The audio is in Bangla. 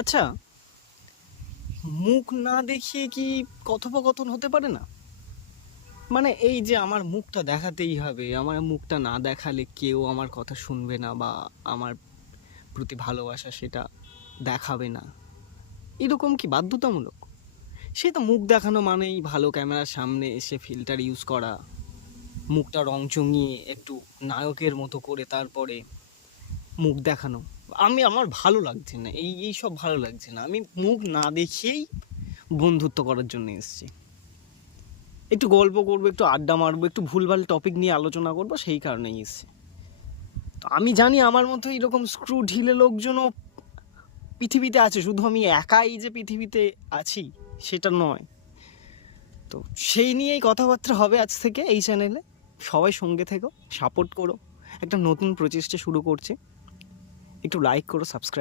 আচ্ছা, মুখ না দেখিয়ে কি কথোপকথন হতে পারে না? মানে এই যে আমার মুখটা দেখাতেই হবে, আমার মুখটা না দেখালে কেউ আমার কথা শুনবে না বা আমার প্রতি ভালোবাসা সেটা দেখাবে না, এরকম কি বাধ্যতামূলক? সে তো মুখ দেখানো মানেই ভালো ক্যামেরার সামনে এসে ফিল্টার ইউজ করা, মুখটা রং চঙিয়ে একটু নায়কের মতো করে তারপরে মুখ দেখানো। আমার ভালো লাগছে না, এই সব ভালো লাগছে না। আমি মুখ না দেখিয়েই বন্ধুত্ব করার জন্য এসেছি, একটু গল্প করবো, একটু আড্ডা মারবো, একটু ভুলভাল টপিক নিয়ে আলোচনা করবো, সেই কারণেই এসেছি। তো আমি জানি আমার মতো এরকম স্ক্রু ঢিলে লোকজনও পৃথিবীতে আছে, শুধু আমি একাই যে পৃথিবীতে আছি সেটা নয়। তো সেই নিয়েই কথাবার্তা হবে আজ থেকে এই চ্যানেলে। সবাই সঙ্গে থেকো, সাপোর্ট করো, একটা নতুন প্রচেষ্টা শুরু করছি। একটু লাইক করো, সাবস্ক্রাইব